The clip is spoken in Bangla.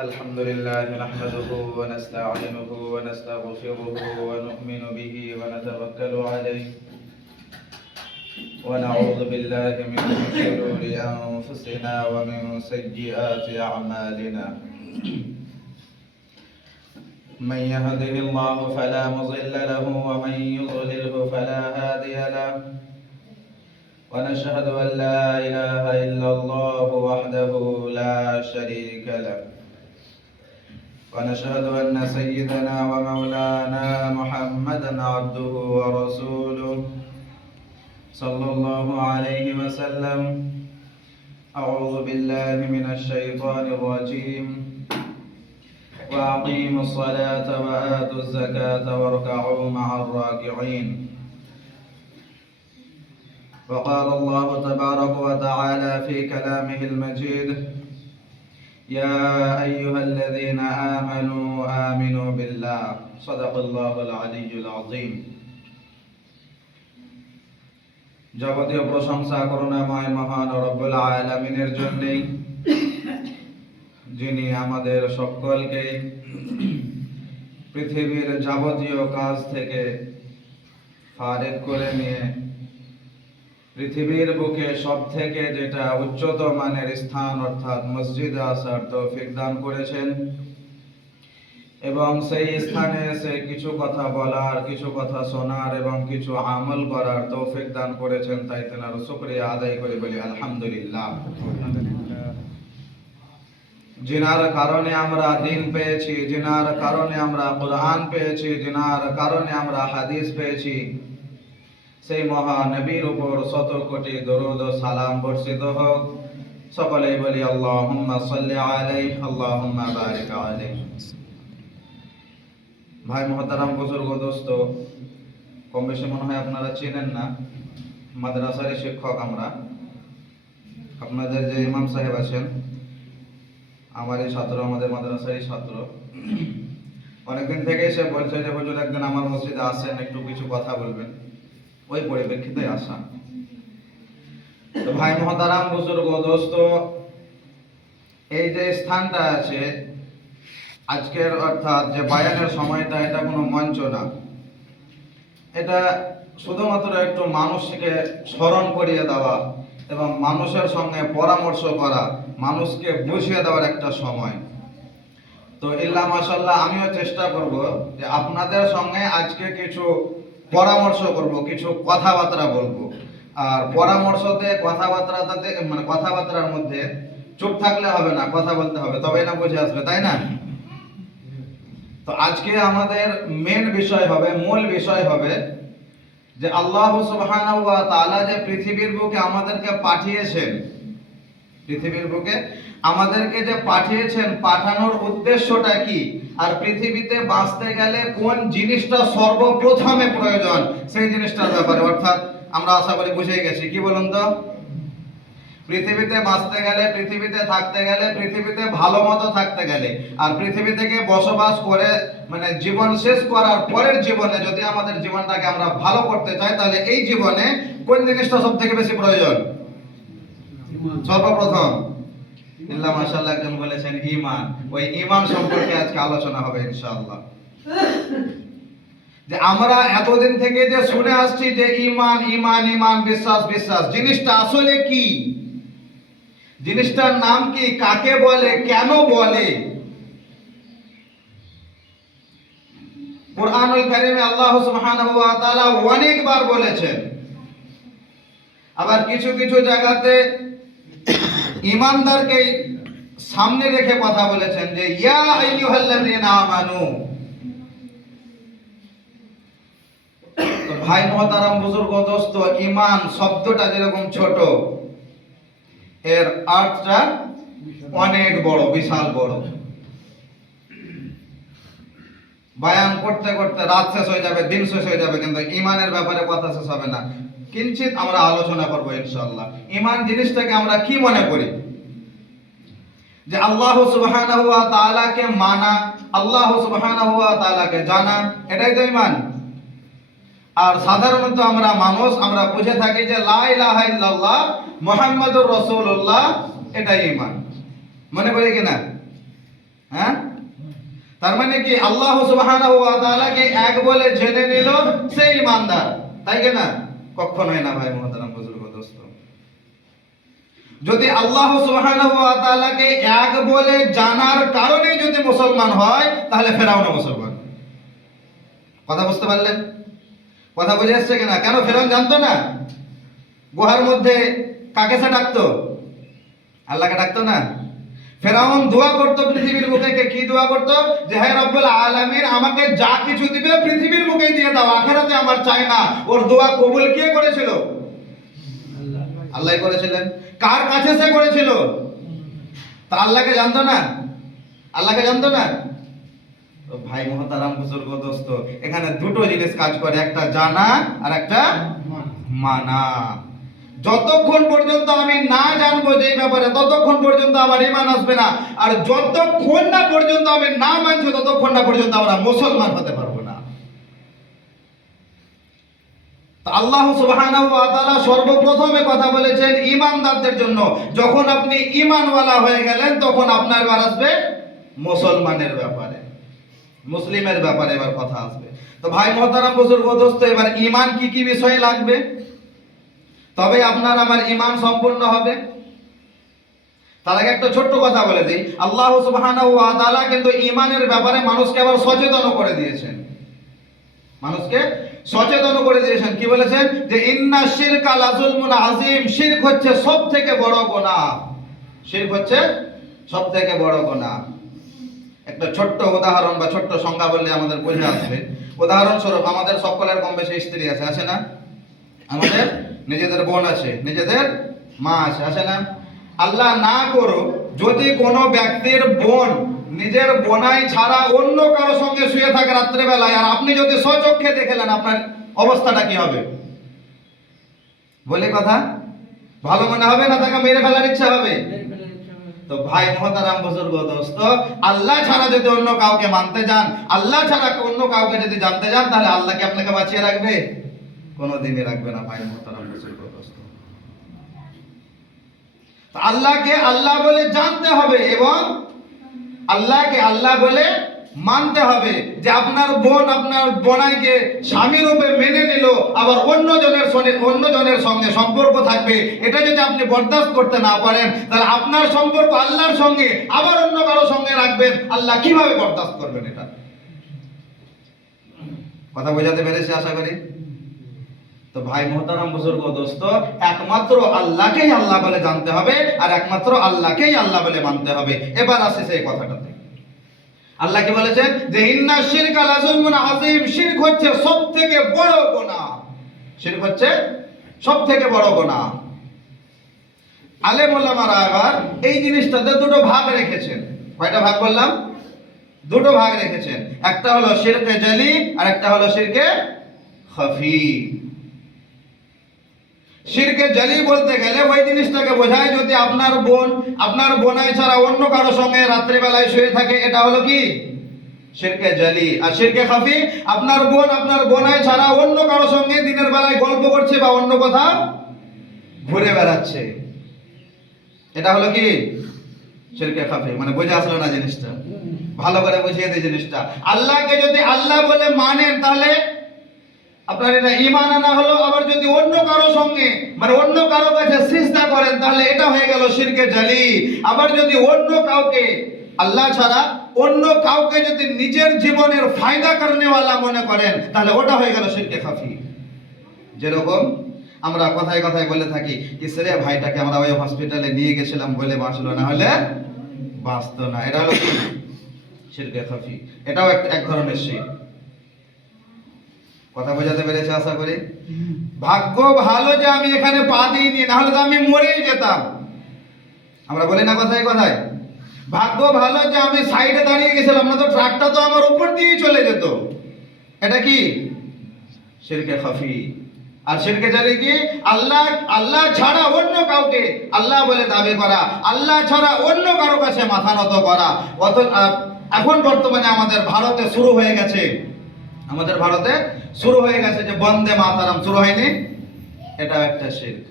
الحمد لله نحمده ونستعينه ونستغفره ونؤمن به ونتوكل عليه ونعوذ بالله من شرور أنفسنا ومن سيئات أعمالنا من يهده الله فلا مضل له ومن يضلله فلا هادي له ونشهد أن لا إله إلا الله وحده لا شريك له ونشهد أن سيدنا ومولانا محمدا عبده ورسوله صلى الله عليه وسلم. أعوذ بالله من الشيطان الرجيم. وأقيموا الصلاة وآتوا الزكاة واركعوا مع الراكعين. وقال الله تبارك وتعالى في كلامه المجيد: يا أيها الذين آمنوا بالله. صدق الله العلي العظيم. যাবতীয় প্রশংসা করুণাময় মহান রব্বুল আলামিনের জন্যই, যিনি আমাদের সকলকে পৃথিবীর যাবতীয় কাজ থেকে ফারেক করে নিয়ে পৃথিবীর বুকে সবথেকে যেটা উচ্চত মানের স্থান অর্থাৎ মসজিদে আসার তৌফিক দান করেছেন এবং সেই স্থানে এসে কিছু কথা বলার, কিছু কথা শোনার এবং কিছু আমল করার তৌফিক দান করেছেন, তাই তেনার শুকরিয়া আদায় করে বলি আলহামদুলিল্লাহ। जिनार कारणे আমরা দিন পেয়েছি, जिनार কারণে আমরা কোরআন পেয়েছি, जिनार কারণে আমরা হাদিস পেয়েছি, সেই মহানবীর উপর শত কোটি দরুদ ও সালাম বর্ষিত হোক। সকলেই বলি আল্লাহুম্মা সাল্লি আলাইহি আল্লাহুম্মা বারিক আলাইহি। ভাই মুহতারাম, বুজুর্গ, দোস্ত, কম বেশি মনে হয় আপনারা চেনেন না, মাদ্রাসার শিক্ষক আমরা। আপনাদের যে ইমাম সাহেব আছেন আমারই ছাত্র, আমাদের মাদ্রাসারই ছাত্র। অনেকদিন থেকে সে বলছে যে হুজুর একদিন আমার মসজিদে আসেন, একটু কিছু কথা বলবেন। ওই পরিপ্রেক্ষিতে আসা। তো ভাই মুহতারাম, বুজুর্গ, দোস্ত, এই যে স্থানটা আছে আজকের অর্থাৎ যে বায়ানের সময়টা, এটা কোনো মঞ্চ না, এটা শুধুমাত্র একটু মানুষকে স্মরণ করিয়ে দেওয়া এবং মানুষের সঙ্গে পরামর্শ করা, মানুষকে বুঝিয়ে দেওয়ার একটা সময়। তো ইল্লা মাশাআল্লাহ, আমিও চেষ্টা করব যে আপনাদের সঙ্গে আজকে কিছু পরামর্শ করব, কিছু কথাবার্তা বলবো। আর পরামর্শতে কথাবার্তার মধ্যে চুপ থাকলে হবে না, কথা বলতে হবে, তবেই না বুঝে আসবে, তাই না? তো আজকে আমাদের মেন বিষয় হবে, মূল বিষয় হবে যে আল্লাহ সুবহানাহু ওয়া তাআলা যে পৃথিবীর বুকে আমাদেরকে পাঠিয়েছেন, পৃথিবীর বুকে আমাদেরকে যে পাঠিয়েছেন, পাঠানোর উদ্দেশ্যটা কি, আর পৃথিবীতে বাঁচতে গেলে কোন জিনিসটা সর্বপ্রথমে প্রয়োজন, সেই জিনিসটার ব্যাপারে। অর্থাৎ আমরা আশা করি বুঝে গেছি। কি বলুন তো? পৃথিবীতে বাঁচতে গেলে, পৃথিবীতে থাকতে গেলে, পৃথিবীতে ভালো মতো থাকতে গেলে, আর পৃথিবী থেকে বসবাস করে জীবন শেষ করার পরের জীবনে যদি আমাদের জীবনটাকে আমরা ভালো করতে চাই, তাহলে এই জীবনে কোন জিনিসটা সব থেকে বেশি প্রয়োজন? সর্বপ্রথম ইল্লা মাশাআল্লাহ একজন বলেছেন ঈমান। ওই ঈমান সম্পর্কে আজকে আলোচনা হবে ইনশাআল্লাহ। যে আমরা এতদিন থেকে যে শুনে আসছি যে ঈমান ঈমান ঈমান, বিশ্বাস বিশ্বাস, জিনিসটা আসলে কি, জিনিসটার নাম কি, কাকে বলে, কেন বলে? কুরআনুল কারীমে আল্লাহ সুবহানাহু ওয়া তাআলা অনেকবার বলেছেন। আবার কিছু কিছু জায়গাতে ঈমানদারকে সামনে রেখে কথা বলেছেন যে ইয়া আইয়ুহাল্লাযীনা আমানু। তো ভাই মুহতারাম, বুজুর্গ, দোস্ত, ঈমান শব্দটা যেরকম ছোট, এর অর্থটা অনেক বড়, বিশাল বড়। বায়ান করতে করতে রাত শেষ হয়ে যাবে, দিন শেষ হয়ে যাবে, কিন্তু ঈমানের ব্যাপারে কথা শেষ হবে না। কিঞ্চিত আমরা আলোচনা করব ইনশাআল্লাহ। ঈমান জিনিসটাকে আমরা কি মনে করি? যে আল্লাহ সুবহানাহু ওয়া তাআলাকে মানা, আল্লাহ সুবহানাহু ওয়া তাআলাকে জানা, এটাই তো ঈমান। আর সাধারণত আমরা মানুষ, আমরা বুঝে থাকি যে লা ইলাহা ইল্লাল্লাহ মুহাম্মাদুর রাসূলুল্লাহ, এটাই ঈমান। মনে করি কিনা? তার মানে কি আল্লাহ সুবহানাহু ওয়া তাআলাকে এক বলে জেনে নিল সে ঈমানদার, তাই কি না? কখনোই না ভাই মুহতারাম বুজুর্গ দোস্ত। যদি আল্লাহ সুবহানাহু ওয়া তাআলাকে এক বলে জানার কারণে যদি মুসলমান হয়, তাহলে ফেরাউনও মুসলমান। কথা বুঝতে পারলেন? কথা বুঝে আসছে কিনা? কেন ফেরাউন জানতো না? গুহার মধ্যে কাকে সে ডাকতো? আল্লাহকে ডাকতো না? ফেরাউন দোয়া করতো পৃথিবীর বুকে, কি দোয়া করতো? যে হে রব্বুল আলামিন, আমাকে যা কিছু দিবে পৃথিবীর বুকে দিয়ে দাও, আখিরাতে আমার চাই না। ওর দোয়া কবুল কে করেছিল? আল্লাহই করেছিলেন। কার কাছে সে করেছিল? তা আল্লাহকে জানতো না? আল্লাহকে জানতো না? তো ভাই মুহতারাম বুজুর্গ দোস্ত, এখানে দুটো জিনিস কাজ করে, একটা জানা আর একটা মানা। যতক্ষণ পর্যন্ত আমি না জানবো যে ব্যাপারে, ততক্ষণ পর্যন্ত আমার ঈমান আসবে না। আর যতক্ষণ না পর্যন্ত আমি না মানছি, ততক্ষণ না পর্যন্ত আমরা মুসলমান হতে পারবো না। আল্লাহ সুবহানাহু ওয়া তাআলা সর্বপ্রথমে কথা বলেছেন ঈমানদারদের জন্য। যখন আপনি ঈমানওয়ালা হয়ে গেলেন, তখন আপনার এবার আসবে মুসলমানের ব্যাপারে, মুসলিমের ব্যাপারে এবার কথা আসবে। তো ভাই মুহতারাম বুজুর্গ দোস্ত, এবার ঈমান কি কি বিষয়ে লাগবে, তবে আপনার আমার ঈমান সম্পূর্ণ হবে। তার আগে একটা ছোট্ট কথা বলে দিই, আল্লাহ সুবহানাহু ওয়া তাআলা কিন্তু ঈমানের ব্যাপারে মানুষকে আবার সচেতন করে দিয়েছেন। মানুষকে সচেতন করে দিয়েছেন। কি বলেছেন? যে ইন্না শিরকা লাযুলমুন আযীম, শিরক হচ্ছে সবথেকে বড় গুনাহ। শিরক হচ্ছে সবথেকে বড় গুনাহ। একটা ছোট্ট উদাহরণ বা ছোট্ট সংজ্ঞা বললে আমাদের বোঝা আসবে। উদাহরণস্বরূপ, আমাদের সকলের কম বেশি স্ত্রী আছে, আছে না? আমাদের নিজেদের বোন আছে, নিজেদের মা আছে, আছে না? আল্লাহ না করো যদি কোনো ব্যক্তির বোন নিজের বোনাই ছাড়া অন্য কারো সঙ্গে শুয়ে থাকে রাত্রে বেলায়, আর আপনি যদি স্বচক্ষে দেখলেন, আপনার অবস্থাটা কি হবে? বলে কথা ভালো মনে হবে না? তাকে মেরে ফেলার ইচ্ছা হবে? তো ভাই মুহতারাম বুজুর্গ দোস্ত, আল্লাহ ছাড়া যদি অন্য কাউকে মানতে যান, আল্লাহ ছাড়া অন্য কাউকে যদি জানতে যান, তাহলে আল্লাহ কি আপনাকে বাঁচিয়ে রাখবে? কোনোদিনই রাখবে না ভাই মুহতারাম বুজুর্গ দোস্ত। আল্লাহকে আল্লাহ বলে জানতে হবে এবং আল্লাহকে আল্লাহ বলে মানতে হবে। যে আপনার বোন আপনার বোনাইকে স্বামী রূপে মেনে নিল, আবার অন্যজনের সঙ্গে সম্পর্ক থাকবে, এটা যদি আপনি বরদাস্ত করতে না পারেন, তাহলে আপনার সম্পর্ক আল্লাহর সঙ্গে আবার অন্য কারো সঙ্গে রাখবেন, আল্লাহ কিভাবে বরদাস্ত করবেন? এটা কথা বোঝাতে পেরেছি আশা করি। তো ভাই মুহতারাম বুজুর্গ দোস্ত, একমাত্র আল্লাহকেই আল্লাহ বলে জানতে হবে, আর একমাত্র আল্লাহকেই আল্লাহ বলে মানতে হবে। এবার আসে সেই কথাটাতে। আল্লাহ কি বলেছেন? যে ইন্না শিরকা লাযুলমুন আযীম, শিরক হচ্ছে সবথেকে বড় গুনাহ। শিরক হচ্ছে সবথেকে বড় গুনাহ। আলেম ওলামারা আবার এই জিনিসটাতে দুটো ভাগ রেখেছেন। কয়টা ভাগ বললাম? দুটো ভাগ রেখেছেন। একটা হলো শিরকে জলি, আর একটা হলো শিরকে খাফি। শিরকে জলি বলতে গেলে ওই জিনিসটাকে বোঝায় যদি আপনার বোন আপনার বোনাই ছাড়া অন্য কারো সঙ্গে রাত্রি বেলায় শুয়ে থাকে, এটা হলো কি? শিরকে জলি। আর শিরকে খাফি, আপনার বোন আপনার বোনাই ছাড়া অন্য কারো সঙ্গে দিনের বেলায় গল্প করছে বা অন্য কোথাও ঘুরে বেড়াচ্ছে, এটা হলো কি? শিরকে খাফি। মানে বোঝা আসলো না জিনিসটা? ভালো করে বুঝিয়ে দিই জিনিসটা। আল্লাহকে যদি আল্লাহ বলে মানেন, তাহলে আপনার এটা ঈমান আনা হলো। আবার যদি অন্য কারো সঙ্গে মানে অন্য কারো কাছে সিজদা করেন, তাহলে এটা হয়ে গেল শিরকে জালি। আবার যদি অন্য কাউকে আল্লাহ ছাড়া অন্য কাউকে যদি নিজের জীবনের ফায়দা করনেওয়ালা মনে করেন, তাহলে ওটা হয়ে গেল শিরকে খাফি। যেরকম আমরা কথায় কথায় বলে থাকি, ইসরে ভাইটাকে আমরা ওই হসপিটালে নিয়ে গেছিলাম বলে বাঁচলো, না হলে বাঁচতো না। এটা হলো শিরকে খাফি। এটাও এক ধরনের শিরক। কথা বোঝাতে পেরেছে আশা করি। ভাগ্য ভালো যে আমি এখানে পা দিইনি, না হলে তো আমি মরেই যেতাম। আমরা বলি না কথায় কথায়, ভাগ্য ভালো যে আমি সাইডে দাঁড়িয়ে গেছিলাম, না তো ট্রাকটা তো আমার উপর দিয়ে চলে যেত। এটা কি? শিরকে খাফি। আর শিরকে জালি কি? আল্লাহ ছাড়া অন্য কাউকে আল্লাহ বলে দাবি করা, আল্লাহ ছাড়া অন্য কারো কাছে মাথা নত করা। এখন বর্তমানে আমাদের ভারতে শুরু হয়ে গেছে, যে বন্দে মাতারাম শুরু হয়নি, এটাও একটা শিরক।